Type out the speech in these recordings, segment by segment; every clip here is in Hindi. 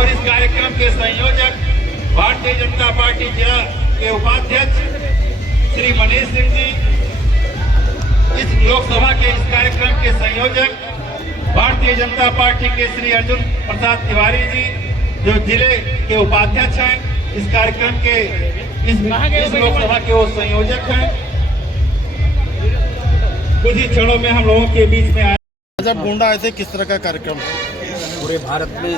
और इस कार्यक्रम के संयोजक भारतीय जनता पार्टी जिला के उपाध्यक्ष श्री मनीष सिंह जी, इस लोकसभा के इस कार्यक्रम के संयोजक भारतीय जनता पार्टी के श्री अर्जुन प्रसाद तिवारी जी, जो जिले के उपाध्यक्ष हैं, इस कार्यक्रम के इस लोकसभा के वो संयोजक हैं। कुछ ही क्षणों में हम लोगों के बीच में आए। जब गोंडा आए थे, किस तरह का कार्यक्रम? पूरे भारत में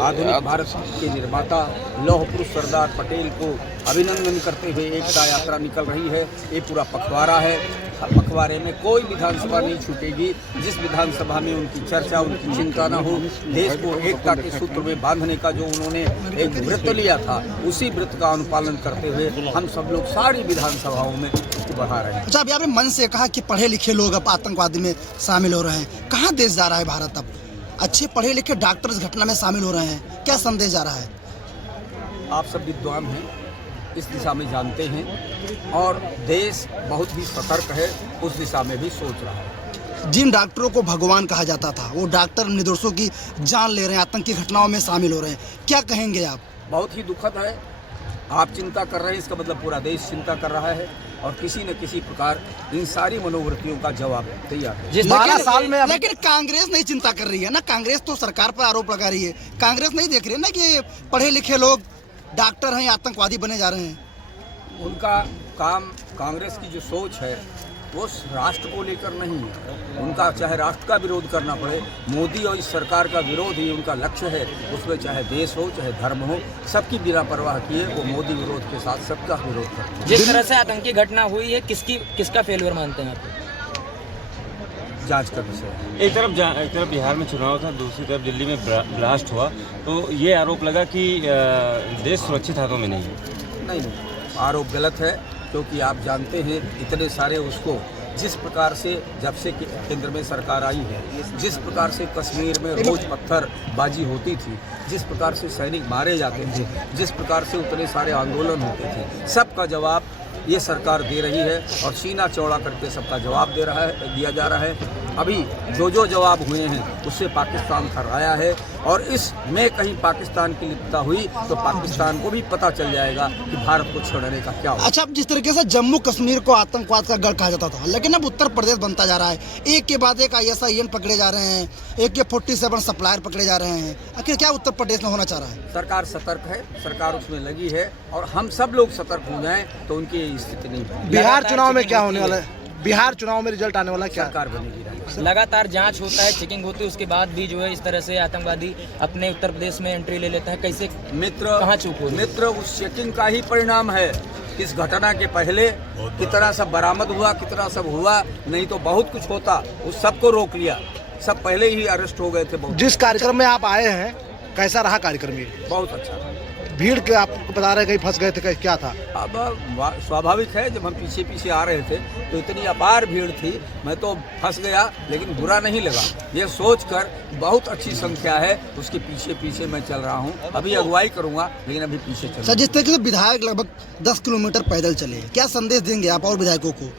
आधुनिक भारत के निर्माता लौह पुरुष सरदार पटेल को अभिनंदन करते हुए एकता यात्रा निकल रही है। ये पूरा पखवाड़ा है। पखवाड़े में कोई विधानसभा नहीं छूटेगी जिस विधानसभा में उनकी चर्चा, उनकी चिंता न हो। देश को एकता के सूत्र में बांधने का जो उन्होंने एक व्रत लिया था, उसी व्रत का अनुपालन करते हुए हम सब लोग सारी विधानसभाओं में बढ़ा रहे हैं। अच्छा, अभी आपने मन से कहा कि पढ़े लिखे लोग अब आतंकवादी में शामिल हो रहे हैं। कहाँ देश जा रहा है भारत? अब अच्छे पढ़े लिखे डॉक्टर इस घटना में शामिल हो रहे हैं, क्या संदेश जा रहा है? आप सब विद्वान हैं, इस दिशा में जानते हैं, और देश बहुत ही सतर्क है, उस दिशा में भी सोच रहा है। जिन डॉक्टरों को भगवान कहा जाता था, वो डॉक्टर निर्दोषों की जान ले रहे हैं, आतंकी घटनाओं में शामिल हो रहे हैं, क्या कहेंगे आप? बहुत ही दुखद है। आप चिंता कर रहे हैं, इसका मतलब पूरा देश चिंता कर रहा है, और किसी न किसी प्रकार इन सारी मनोवृत्तियों का जवाब तैयार है। जिस 12 साल में लेकिन कांग्रेस नहीं चिंता कर रही है ना। कांग्रेस तो सरकार पर आरोप लगा रही है। कांग्रेस नहीं देख रही है ना कि पढ़े लिखे लोग डॉक्टर हैं, आतंकवादी बने जा रहे हैं। उनका काम, कांग्रेस की जो सोच है वो राष्ट्र को लेकर नहीं है। उनका चाहे राष्ट्र का विरोध करना पड़े, मोदी और इस सरकार का विरोध ही उनका लक्ष्य है। उसमें चाहे देश हो, चाहे धर्म हो, सबकी बिना परवाह किए वो मोदी विरोध के साथ सबका विरोध करते हैं। जिस तरह से आतंकी घटना हुई है, किसका फेलियर मानते हैं आप? जांच का विषय। एक तरफ बिहार में चुनाव था, दूसरी तरफ दिल्ली में ब्लास्ट हुआ, तो ये आरोप लगा कि देश सुरक्षित हाथों में नहीं है। नहीं, आरोप गलत है, क्योंकि आप जानते हैं इतने सारे उसको जिस प्रकार से जब से केंद्र में सरकार आई है, जिस प्रकार से कश्मीर में रोज पत्थरबाजी होती थी, जिस प्रकार से सैनिक मारे जाते थे, जिस प्रकार से उतने सारे आंदोलन होते थे, सबका जवाब ये सरकार दे रही है, और सीना चौड़ा करके सबका जवाब दिया जा रहा है। अभी जो जवाब हुए हैं उससे पाकिस्तान थर्राया है, और इसमें कहीं पाकिस्तान की लिप्तता हुई तो पाकिस्तान को भी पता चल जाएगा कि भारत को छोड़ने का क्या होगा। अच्छा, अब जिस तरीके से जम्मू कश्मीर को आतंकवाद का गढ़ कहा जाता था, लेकिन अब उत्तर प्रदेश बनता जा रहा है। एक के बाद एक ISIN पकड़े जा रहे हैं, एक के 47 सप्लायर पकड़े जा रहे हैं। आखिर क्या उत्तर प्रदेश में होना चाह रहा है? सरकार सतर्क है, सरकार उसमें लगी है, और हम सब लोग सतर्क हो जाएं तो उनकी स्थिति नहीं बनेगी। बिहार चुनाव में क्या होने वाला है? बिहार चुनाव में रिजल्ट आने वाला क्या? सरकार बनेगी। लगातार जांच होता है, चेकिंग होती है, उसके बाद भी जो है इस तरह से आतंकवादी अपने उत्तर प्रदेश में एंट्री ले लेते हैं। कैसे कहाँ चूक हो? मित्र, उस चेकिंग का ही परिणाम है। इस घटना के पहले कितना सब बरामद हुआ, कितना सब हुआ, नहीं तो बहुत कुछ होता। उस सबको रोक लिया, सब पहले ही अरेस्ट हो गए थे। जिस कार्यक्रम में आप आए हैं, कैसा रहा कार्यक्रम? बहुत अच्छा। भीड़ के आपको बता रहे कहीं फंस गए थे, क्या था? अब स्वाभाविक है, जब हम पीछे आ रहे थे तो इतनी अपार भीड़ थी, मैं तो फंस गया, लेकिन बुरा नहीं लगा। ये सोचकर बहुत अच्छी संख्या है, उसके पीछे मैं चल रहा हूँ। अभी अगुवाई करूँगा, लेकिन अभी पीछे चल। जिस तरीके से विधायक लगभग 10 किलोमीटर पैदल चले, क्या संदेश देंगे आप और विधायकों को?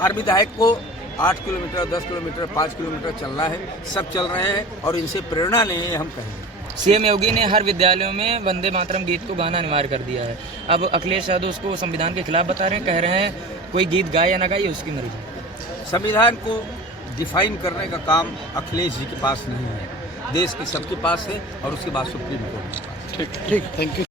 हर विधायक को 8 किलोमीटर, 10 किलोमीटर, 5 किलोमीटर चलना है। सब चल रहे हैं, और इनसे प्रेरणा लें, हम कहेंगे। सीएम योगी ने हर विद्यालयों में वंदे मातरम गीत को गाना अनिवार्य कर दिया है। अब अखिलेश यादव उसको संविधान के खिलाफ बता रहे हैं, कह रहे हैं कोई गीत गाए या ना गाए उसकी मर्जी। संविधान को डिफाइन करने का काम अखिलेश जी के पास नहीं है, देश के सबके पास है, और उसके बाद सुप्रीम कोर्ट के पास। ठीक, थैंक यू।